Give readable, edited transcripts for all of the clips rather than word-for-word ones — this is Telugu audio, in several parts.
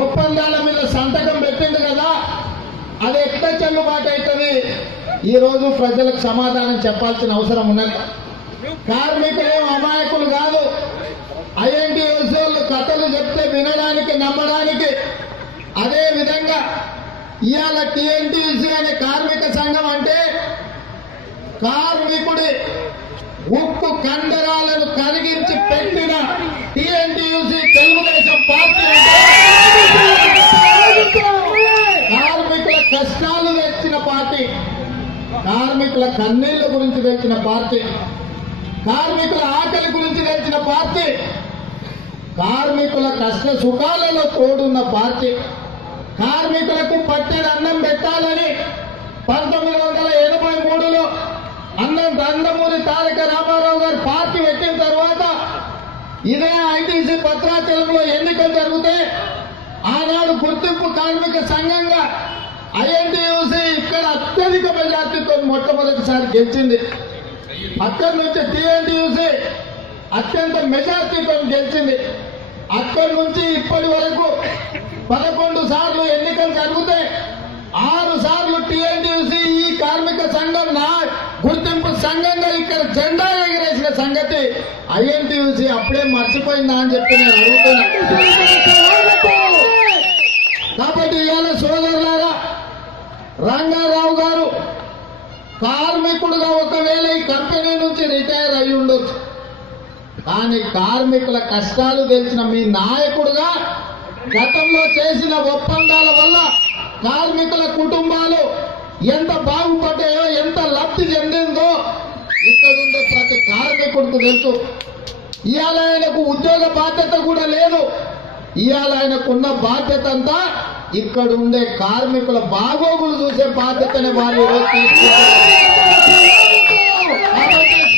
ఒప్పందాల మీద సంతకం పెట్టింది కదా, అది ఎట్లా చెల్లుబాటు అవుతుంది? ఈ రోజు ప్రజలకు సమాధానం చెప్పాల్సిన అవసరం ఉన్నది. కార్మికులేం అమాయకులు కాదు. ఐఎన్టీయూసీ వాళ్ళు కథలు చెప్తే వినడానికి నమ్మడానికి. అదే విధంగా ఇవాళ టీఎన్టీయూసీ అనే కార్మిక సంఘం అంటే కార్మికుడి ఉక్కు కండరాలను కరిగించి పెట్టిన టీఎన్టీయూసీ తెలుగుదేశం పార్టీ కార్మికుల కష్టాలు తెచ్చిన పార్టీ, కార్మికుల కన్నీళ్ల గురించి తెచ్చిన పార్టీ, కార్మికుల ఆకలి గురించి తెచ్చిన పార్టీ, కార్మికుల కష్ట సుఖాలలో తోడున్న పార్టీ, కార్మికులకు పట్టెడు అన్నం పెట్టాలని 1983లో నందమూరి తారక రామారావు గారు పార్టీ పెట్టిన తర్వాత ఇదే ఐటీసీ భద్రాచలంలో ఎన్నికలు జరిగితే ఆనాడు గుర్తింపు కార్మిక సంఘంగా ఐఎన్టీయూసీ ఇక్కడ అత్యధిక మెజార్టీతో మొట్టమొదటిసారి గెలిచింది. అక్కడి నుంచి టీఎన్టీయూసీ అత్యంత మెజార్టీతో గెలిచింది. అక్కడి నుంచి ఇప్పటి వరకు 11 సార్లు ఎన్నికలు జరిగితే 6 సార్లు టీఎన్టీయూసీ ఈ కార్మిక సంఘం గుర్తింపు సంఘంగా ఇక్కడ జెండా ఎగిరేసిన సంగతి ఐఎన్టీయూసీ అప్పుడే మర్చిపోయిందా అని చెప్పి నేను అడుగుతున్నా. కాబట్టి ఇవాళ సోదరులారా, రంగారావు గారు కార్మికుడుగా ఒకవేళ ఈ కంపెనీ నుంచి రిటైర్ అయి ఉండొచ్చు, కానీ కార్మికుల కష్టాలు తెలిసిన మీ నాయకుడుగా గతంలో చేసిన ఒప్పందాల వల్ల కార్మికుల కుటుంబాలు ఎంత బాగుపడ్డాయో, ఎంత లబ్ధి చెందిందో ఇక్కడుండే ప్రతి కార్మికుడికి తెలుసు. ఇవాళ ఆయనకు ఉద్యోగ బాధ్యత కూడా లేదు. ఇవాళ ఆయనకున్న బాధ్యత అంతా ఇక్కడ ఉండే కార్మికుల బాగోగులు చూసే బాధ్యతని వారు కాబట్టి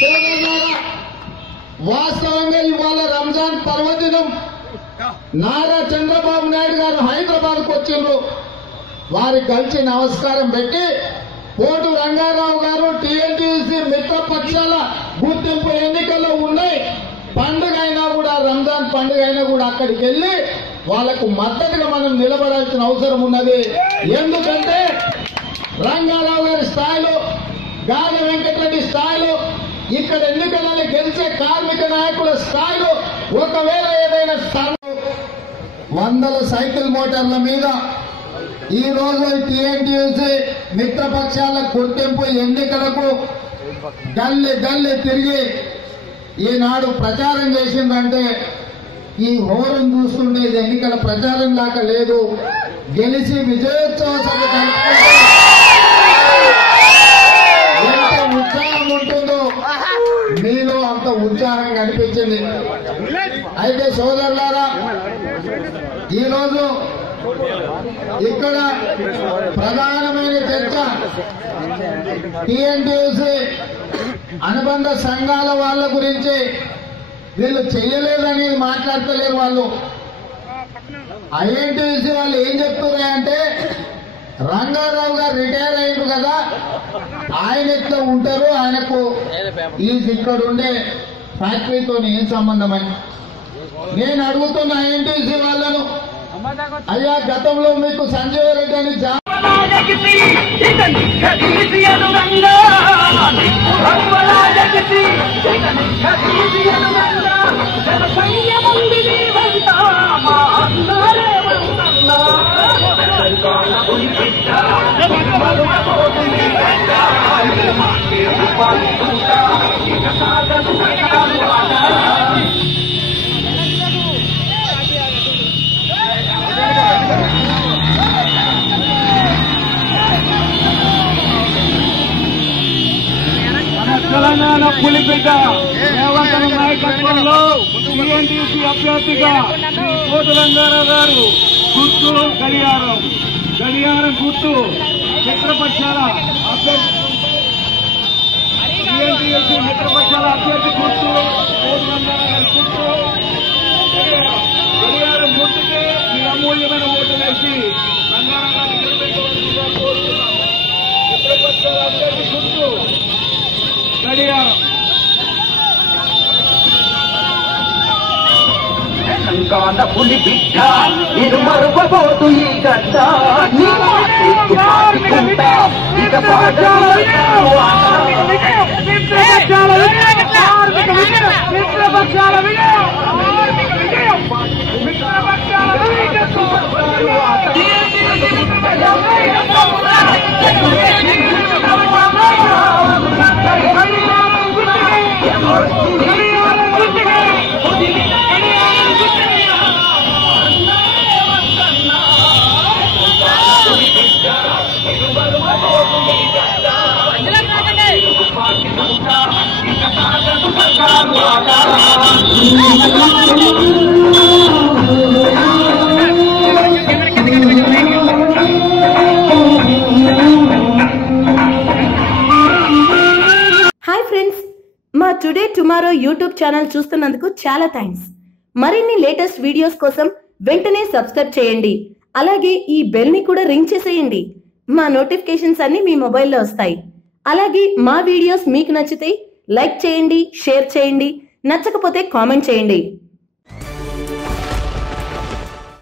సోదరులారా, వాస్తవంగా ఇవాళ రంజాన్ పర్వదినం నారా చంద్రబాబు నాయుడు గారు హైదరాబాద్కు వచ్చిండ్రు. వారికి కలిసి నమస్కారం పెట్టి కోటు రంగారావు గారు టీఎన్టీయూసీ మిత్రపక్షాల గుర్తింపు ఎన్నికల్లో ఉన్నాయి, పండుగ అయినా కూడా రంజాన్ పండుగ అయినా కూడా అక్కడికి వెళ్లి వాళ్లకు మద్దతుగా మనం నిలబడాల్సిన అవసరం ఉన్నది. ఎందుకంటే రంగారావు గారి స్థాయిలో, గాలి వెంకటరెడ్డి స్థాయిలో, ఇక్కడ ఎన్నికలలో గెలిచే కార్మిక నాయకుల స్థాయిలో ఒకవేళ ఏదైనా వందల సైకిల్ మోటార్ల మీద ఈ రోజు టీఎన్టీయూసీ మిత్రపక్షాల గుర్తింపు ఎన్నికలకు గల్లీ గల్లీ తిరిగి ఈనాడు ప్రచారం చేసిందంటే ఈ హోరం చూస్తుండేది ఎన్నికల ప్రచారం లాగా లేదు. గెలిచి విజయోత్సవ సభ జరుపుకుంటే ఎంత ఉత్సాహం ఉంటుందో మీలో అంత ఉత్సాహం కనిపించింది. అయితే సోదరులారా, ఈరోజు ఇక్కడ ప్రధానమైన చర్చ టీఎన్టీయూసీ అనుబంధ సంఘాల వాళ్ళ గురించి. వీళ్ళు చేయలేదనేది మాట్లాడతలేరు వాళ్ళు. ఐఎన్టీయూసీ వాళ్ళు ఏం చెప్తున్నారంటే రంగారావు గారు రిటైర్ అయ్యారు కదా, ఆయన ఎట్లా ఉంటారు, ఆయనకు ఇక్కడ ఉండే ఫ్యాక్టరీతో ఏం సంబంధం అని నేను అడుగుతున్న ఐఎన్టీయూసీ వాళ్ళను, అయ్యా గతంలో మీకు సంజీవ్ రెడ్డి అని తెలంగాణ పులిబిడ్డ రేవంత్ నాయకత్వంలో టీఎన్టీయూసీ అభ్యర్థిగా కోటు రంగారావు గారు గుర్తు గడియారం, గడియారం గుర్తు మిత్రపక్షాల అభ్యర్థి, టీఎన్టీయూసీ మిత్రపక్షాల అభ్యర్థి గుర్తు కోటు రంగారావు గారి గుర్తు గడియారం గుర్తుకే మీ అమూల్యమైన ఓటు వేసి రంగారావు గారిని నిలబెట్టవలసిందిగా కోరుతున్నాము. మిత్రపక్షాల అభ్యర్థి గుర్తు గడియారం. తెలంగాణ పులి బిడ్డ నేను మరువబోతు ఈ గడ్డ హాయ్ ఫ్రెండ్స్, మా టుడే టుమారో యూట్యూబ్ ఛానల్ చూస్తున్నందుకు చాలా థ్యాంక్స్. మరిన్ని లేటెస్ట్ వీడియోస్ కోసం వెంటనే సబ్స్క్రైబ్ చేయండి. అలాగే ఈ బెల్ ని కూడా రింగ్ చేసేయండి. మా నోటిఫికేషన్స్ అన్ని మీ మొబైల్లో వస్తాయి. అలాగే మా వీడియోస్ మీకు నచ్చితే లైక్ చేయండి, షేర్ చేయండి, నచ్చకపోతే కామెంట్ చేయండి.